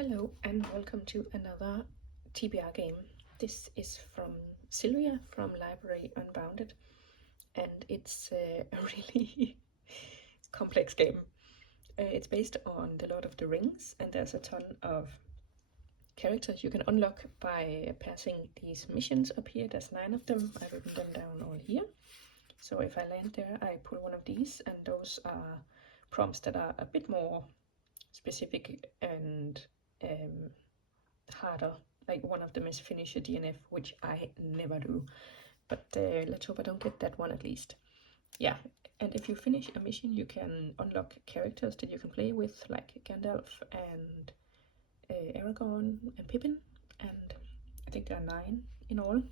Hello and welcome to another TBR game. This is from Silvia from Library Unbounded, and it's a really complex game. It's based on The Lord of the Rings, and there's a ton of characters you can unlock by passing these missions up here. There's 9 of them. I've written them down all here. So if I land there, I pull one of these, and those are prompts that are a bit more specific and harder. Like one of them is finish a DNF, which I never do, but let's hope I don't get that one at least. Yeah, and if you finish a mission you can unlock characters that you can play with, like Gandalf and Aragorn and Pippin, and I think there are 9 in all.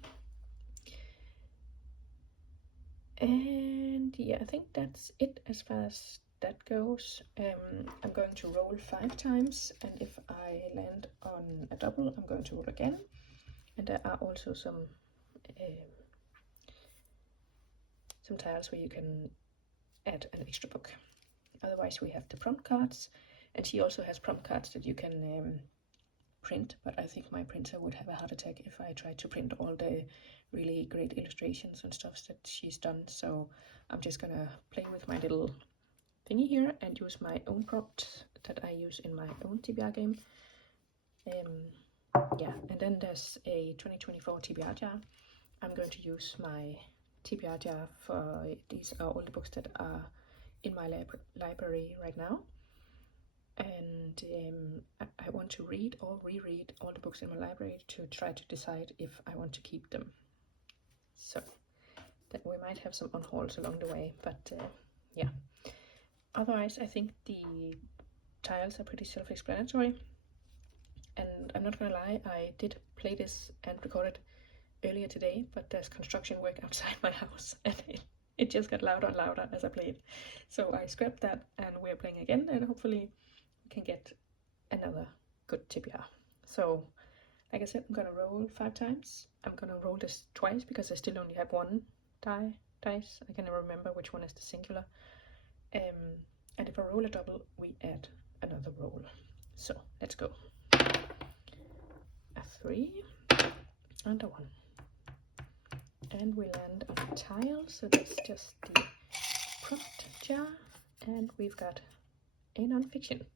And yeah, I think that's it as far as that goes. I'm going to roll 5 times, and if I land on a double, I'm going to roll again. And there are also some tiles where you can add an extra book. Otherwise, we have the prompt cards, and she also has prompt cards that you can print, but I think my printer would have a heart attack if I tried to print all the really great illustrations and stuff that she's done. So I'm just gonna play with my little thingy here and use my own prompt that I use in my own TBR game. Yeah, and then there's a 2024 TBR jar. I'm going to use my TBR jar for these are all the books that are in my library right now. And I want to read or reread all the books in my library to try to decide if I want to keep them. So that we might have some unhauls along the way, but yeah. Otherwise, I think the tiles are pretty self-explanatory. And I'm not gonna lie, I did play this and record it earlier today, but there's construction work outside my house, and it just got louder and louder as I played. So I scrapped that, and we're playing again, and hopefully we can get another good TBR. So, like I said, I'm gonna roll 5 times. I'm gonna roll this twice because I still only have 1 dice. I can never remember which one is the singular. And if I roll a double, we add another roll. So let's go. A 3 and a 1. And we land on a tile, so that's just the prompt jar, and we've got a non-fiction.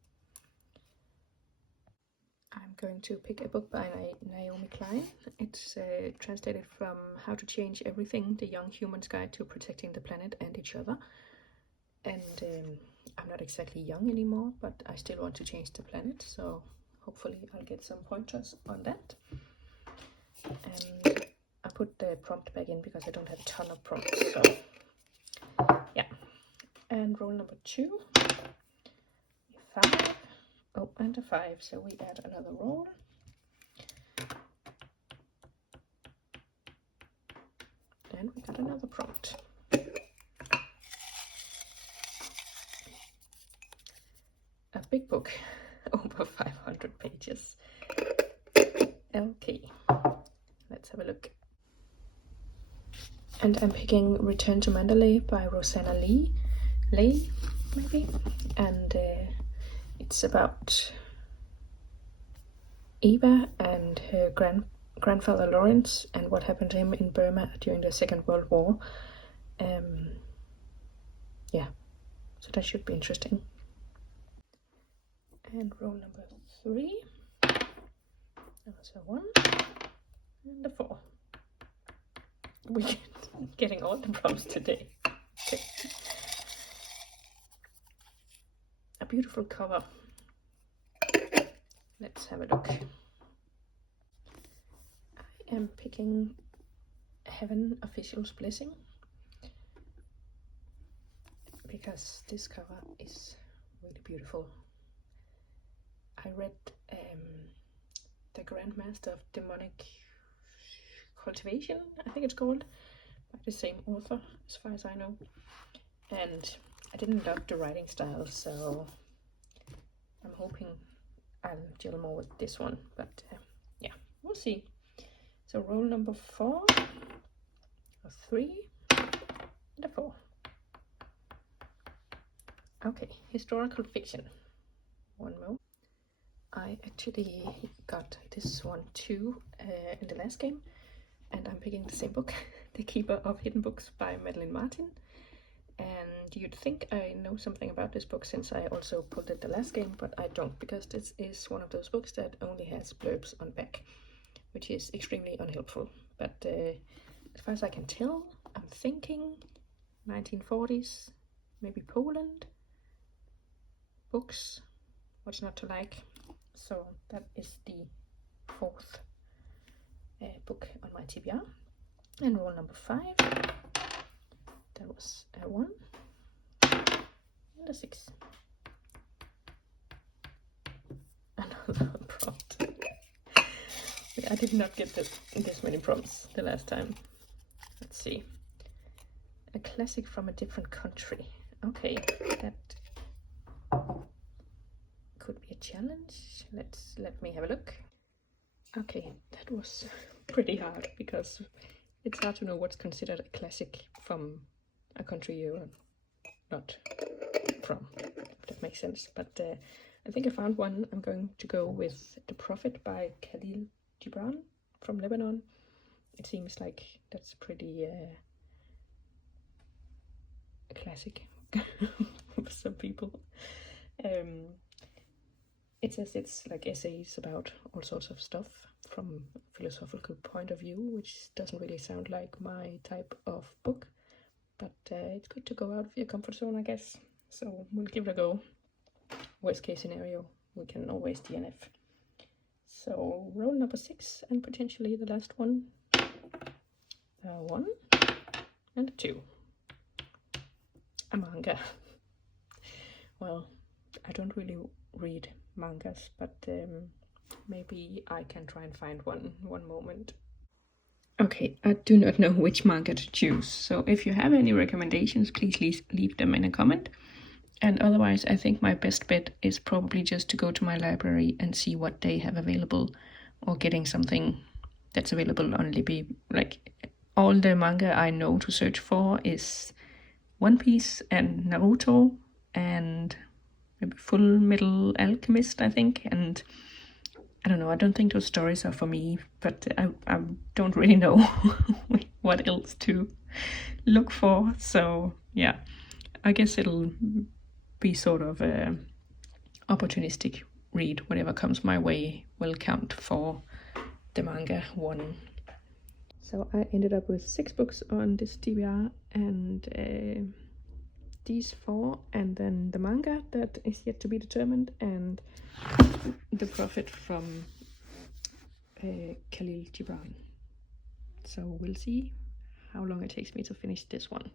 I'm going to pick a book by Naomi Klein. It's translated from How to Change Everything, The Young Human's Guide to Protecting the Planet and Each Other. And I'm not exactly young anymore, but I still want to change the planet, so hopefully I'll get some pointers on that. And I put the prompt back in because I don't have a ton of prompts, so yeah. And roll number 2, 5, oh, and a 5, so we add another roll. And we got another prompt. A big book, over 500 pages. Okay, let's have a look. And I'm picking Return to Mandalay by Rosanna Leigh, maybe. And it's about Eva and her grandfather Lawrence and what happened to him in Burma during the Second World War. Yeah, so that should be interesting. And roll number 3. That was a 1 and a 4. We're getting all the prompts today. Okay. A beautiful cover. Let's have a look. I am picking Heaven Official's Blessing because this cover is really beautiful. I read The Grandmaster of Demonic Cultivation, I think it's called, by the same author as far as I know, and I didn't love the writing style, so I'm hoping I'll deal more with this one, but yeah, we'll see. So roll number 4, a 3 and a 4. Okay, historical fiction. One more. I actually got this one too in the last game, and I'm picking the same book, The Keeper of Hidden Books by Madeline Martin. And you'd think I know something about this book since I also pulled it the last game, but I don't, because this is one of those books that only has blurbs on back, which is extremely unhelpful. But as far as I can tell, I'm thinking 1940s, maybe Poland, books, what's not to like. So that is the fourth book on my TBR. And roll number 5. That was a 1 and a 6. Another prompt. I did not get this many prompts the last time. Let's see. A classic from a different country. Okay, that could be a challenge. Let me have a look. Okay, that was pretty hard because it's hard to know what's considered a classic from a country you're not from, if that makes sense. But I think I found one. I'm going to go with The Prophet by Khalil Gibran from Lebanon. It seems like that's pretty a classic for some people. It says it's like essays about all sorts of stuff from a philosophical point of view, which doesn't really sound like my type of book, but it's good to go out of your comfort zone, I guess. So we'll give it a go. Worst case scenario, we can always DNF. So roll number 6 and potentially the last one. 1 and a 2. A manga. Well, I don't really read mangas, but maybe I can try and find one moment. Okay, I do not know which manga to choose, so if you have any recommendations, please leave them in a comment. And otherwise, I think my best bet is probably just to go to my library and see what they have available, or getting something that's available on Libby. Like, all the manga I know to search for is One Piece and Naruto and maybe Full Metal Alchemist, I think. And I don't know, I don't think those stories are for me, but I don't really know what else to look for. So yeah, I guess it'll be sort of a opportunistic read. Whatever comes my way will count for the manga one. So I ended up with 6 books on this TBR, and these 4, and then the manga that is yet to be determined, and The Prophet from Khalil Gibran. So we'll see how long it takes me to finish this one.